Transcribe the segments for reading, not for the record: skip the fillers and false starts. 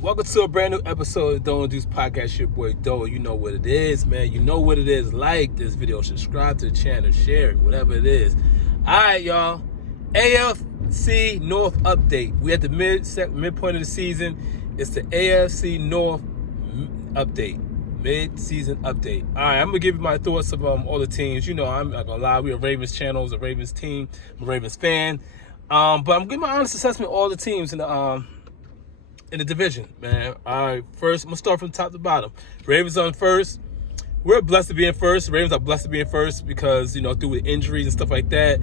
Welcome to a brand new episode of Don't Juice Podcast. Your boy Doe. You know what it is, man. You know what it is. Like this video, subscribe to the channel, share it, whatever it is. All right, y'all. AFC North update. We at the midpoint of the season. It's the AFC North update, mid-season update. All right, I'm gonna give you my thoughts of all the teams. You know, I'm not gonna lie. We're a Ravens channel. It's a Ravens team. I'm a Ravens fan. But I'm giving my honest assessment of all the teams in the division, man. All right, first, I'm going to start from top to bottom. Ravens on first. We're blessed to be in first. The Ravens are blessed to be in first because, you know, through with injuries and stuff like that.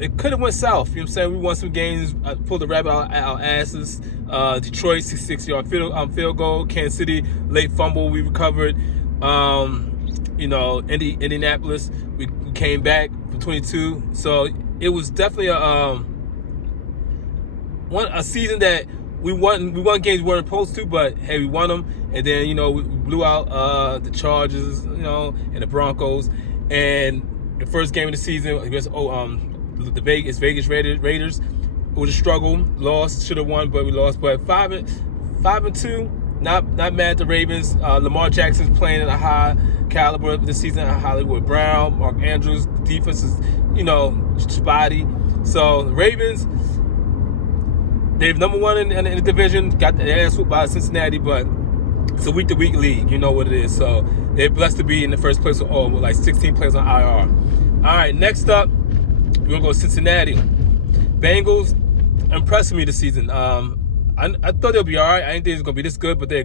It could have went south. You know what I'm saying? We won some games, pulled the rabbit out our asses. Detroit, 66-yard field goal. Kansas City, late fumble, we recovered. You know, Indianapolis, we came back for 22. So it was definitely a season that we won games we weren't supposed to, but hey, we won them. And then, you know, we blew out the Chargers, you know, and the Broncos. And the first game of the season against the Vegas Raiders, it was a struggle. Lost, should have won, but we lost. But 5-2, not mad at the Ravens. Lamar Jackson's playing at a high caliber this season. Hollywood Brown, Mark Andrews, the defense is, you know, spotty. So the Ravens, they're number one in the division. Got their ass whooped by Cincinnati, but it's a week-to-week league. You know what it is. So they're blessed to be in the first place with like 16 players on IR. All right, next up, we're going to go Cincinnati. Bengals impressed me this season. I thought they'll be all right. I didn't think it was going to be this good, but they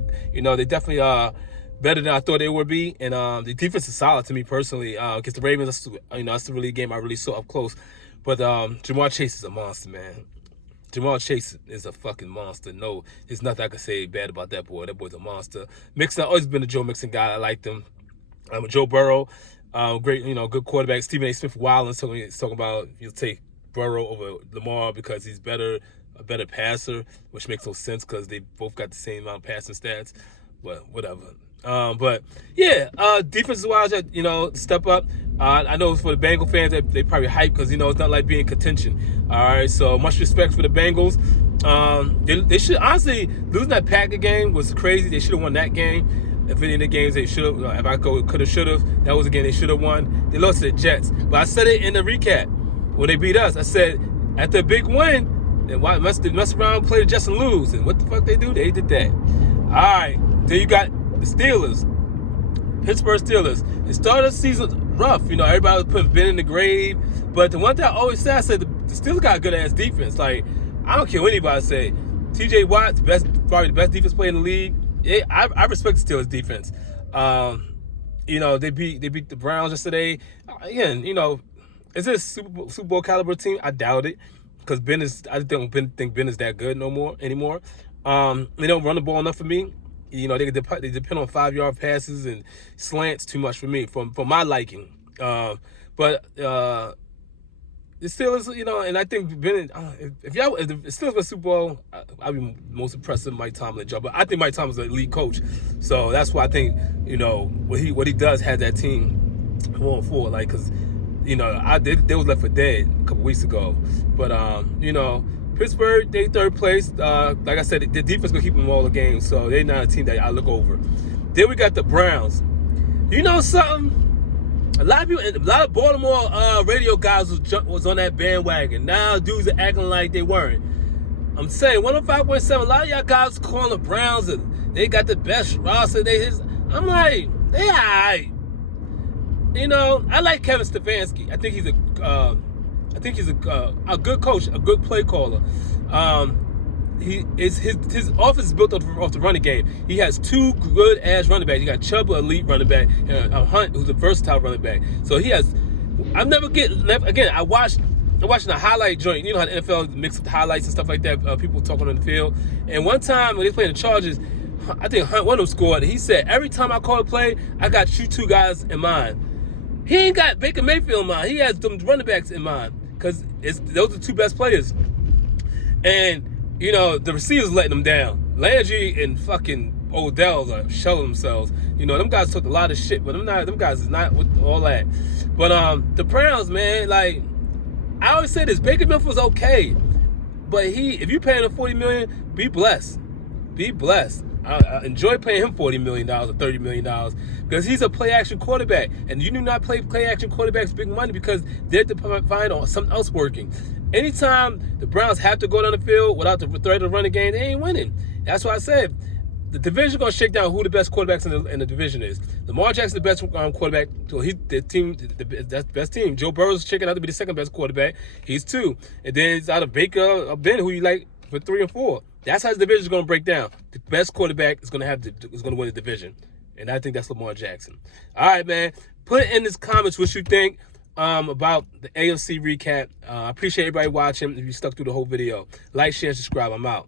definitely are better than I thought they would be. And the defense is solid to me personally. Against the Ravens, that's the really game I really saw up close. But Jamar Chase is a monster, man. Jamar Chase is a fucking monster. No, there's nothing I can say bad about that boy. That boy's a monster. Mixon, I've always been a Joe Mixon guy. I liked him. Joe Burrow, great, good quarterback. Stephen A. Smith-Wildens talking about you'll take Burrow over Lamar because he's a better passer, which makes no sense because they both got the same amount of passing stats. But whatever. But yeah, defensive-wise, step up. I know for the Bengal fans, they probably hype because, it's not like being in contention. All right, so much respect for the Bengals. They should, honestly, losing that Packer game was crazy. They should have won that game. If any of the games they should have, if I go could have, should have, that was a game they should have won. They lost to the Jets. But I said it in the recap when they beat us. I said, after a big win, then why mess around, play the Jets and lose? And what the fuck they do? They did that. All right, then you got the Steelers. Pittsburgh Steelers. It started the season rough. Everybody was putting Ben in the grave. But the one thing I always say, I said the Steelers got a good-ass defense. Like, I don't care what anybody say. T.J. Watt, probably the best defense player in the league. I respect the Steelers defense. They beat the Browns yesterday. Again, is this Super Bowl caliber team? I doubt it. Because I don't think Ben is that good anymore. They don't run the ball enough for me. They depend on 5-yard passes and slants too much for me, for my liking. But the Steelers, and I think Ben, if the Steelers win Super Bowl, I'd be most impressed with Mike Tomlin job. But I think Mike Tomlin's an elite coach, so that's why I think what he does has that team going forward. Like, because they was left for dead a couple weeks ago, but Pittsburgh, they third place. Like I said, the defense gonna keep them all the games, so they're not a team that I look over. Then we got the Browns. You know something? A lot of Baltimore radio guys was on that bandwagon. Now dudes are acting like they weren't. I'm saying 105.7. A lot of y'all guys calling the Browns and they got the best roster. I'm like, they all right. I like Kevin Stefanski. I think he's a good coach, a good play caller. His offense is built off the running game. He has two good ass running backs. You got Chubb, an elite running back, and Hunt, who's a versatile running back. So he has. I watching the highlight joint. You know how the NFL mix up the highlights and stuff like that. People talking on the field. And one time when they played the Chargers, I think Hunt, one of them scored. He said, every time I call a play, I got two guys in mind. He ain't got Baker Mayfield in mind. He has them running backs in mind because those are the two best players. And, the receivers letting them down. Landry and fucking Odell are shelling themselves. Them guys talked a lot of shit, but them guys is not with all that. But the Browns, man, like, I always say this, Baker Mayfield's okay. But if you paying him $40 million, be blessed. Be blessed. I enjoy paying him $40 million or $30 million because he's a play-action quarterback. And you do not play-action quarterbacks big money because they're to find on something else working. Anytime the Browns have to go down the field without the threat of running game, they ain't winning. That's why I said the division's going to shake down who the best quarterbacks in the division is. Lamar Jackson's the best quarterback. So that's the best team. Joe Burrow's shaking out to be the second best quarterback. He's 2. And then it's out of Baker or Ben, who you like, for 3 and 4. That's how the division is going to break down. The best quarterback is going to win the division, and I think that's Lamar Jackson. All right, man. Put in the comments what you think about the AFC recap. I appreciate everybody watching. If you stuck through the whole video, like, share, subscribe. I'm out.